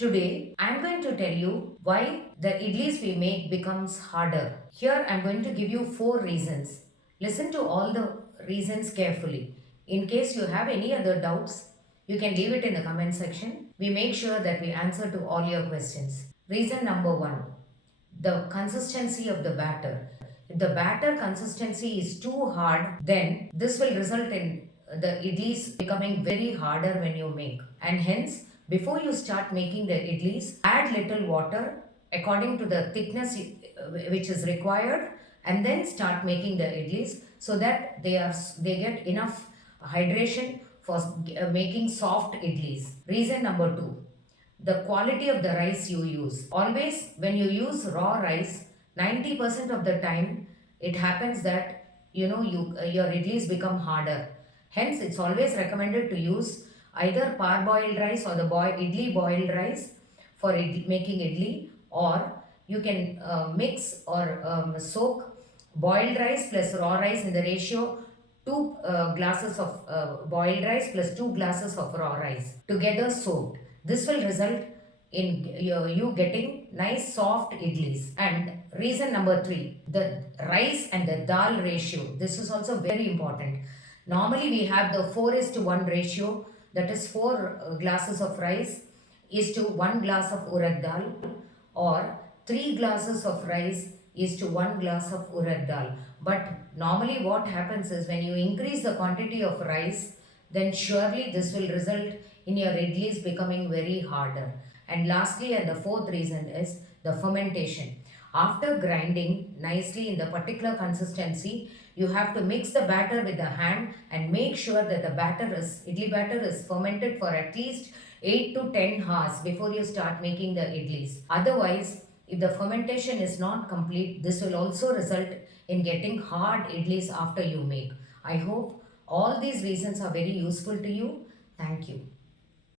Today, I'm going to tell you why the idlis we make becomes harder. Here, I'm going to give you 4 reasons. Listen to all the reasons carefully. In case you have any other doubts, you can leave it in the comment section. We make sure that we answer to all your questions. Reason number 1, the consistency of the batter. If the batter consistency is too hard, then this will result in the idlis becoming very harder when you make. And hence, before you start making the idlis, add little water according to the thickness which is required, and then start making the idlis so that they get enough hydration for making soft idlis. Reason number 2, the quality of the rice you use. Always, when you use raw rice, 90% of the time it happens that your idlis become harder. Hence, it's always recommended to use either parboiled rice or the idli boiled rice for making idli, or you can mix or soak boiled rice plus raw rice in the ratio 2 glasses of boiled rice plus 2 glasses of raw rice together soaked. This will result in you getting nice soft idlis. And reason number 3, the rice and the dal ratio. This is also very important. Normally we have the 4:1 ratio, that is 4 glasses of rice is to 1 glass of urad dal, or 3 glasses of rice is to 1 glass of urad dal. But normally what happens is when you increase the quantity of rice, then surely this will result in your idlis becoming very harder. And lastly, and the fourth reason is the fermentation. After grinding nicely in the particular consistency, you have to mix the batter with the hand and make sure that the idli batter is fermented for at least 8 to 10 hours before you start making the idlis. Otherwise, if the fermentation is not complete, this will also result in getting hard idlis after you make. I hope all these reasons are very useful to you. Thank you.